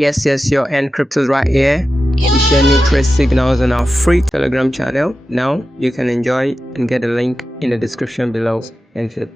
Yes, your encrypted right here. We share new trade signals on our free Telegram channel. Now you can enjoy and get a link in the description below. Thank you.